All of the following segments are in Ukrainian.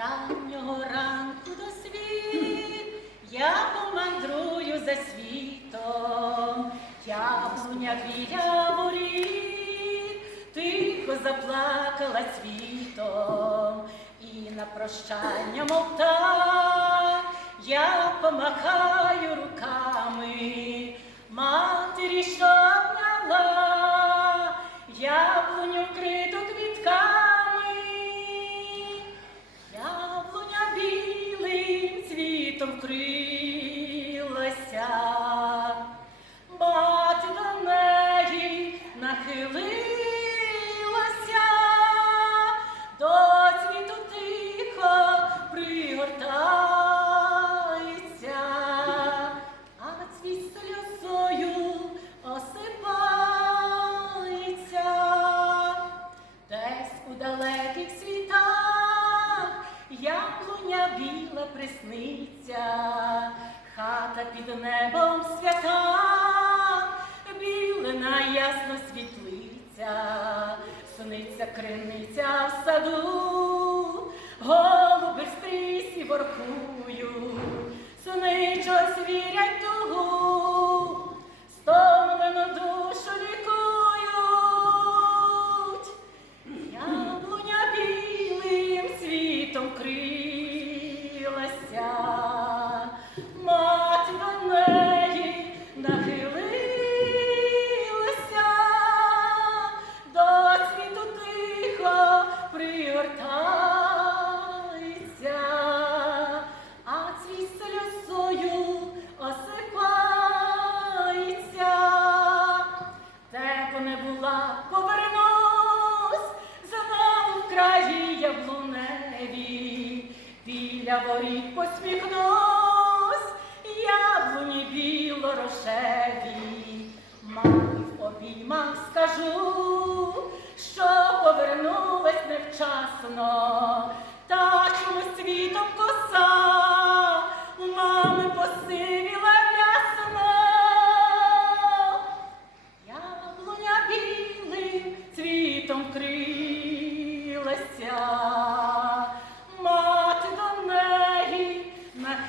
раннього ранку до світ я помандрую за світом, яблуня біля воріт, тихо заплакала цвітом, і на прощання мов так, я помахаю руками, присниться, хата під небом свята, білена ясно світлиця, сниться криниця в саду, була, повернусь, знову в краї яблуневі, біля воріт посміхнусь, яблуні білорошеві, мамі в обіймах скажу, що повернулась невчасно,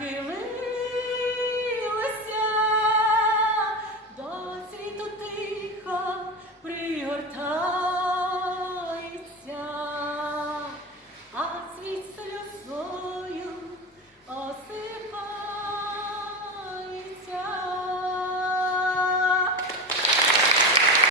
нахилилася,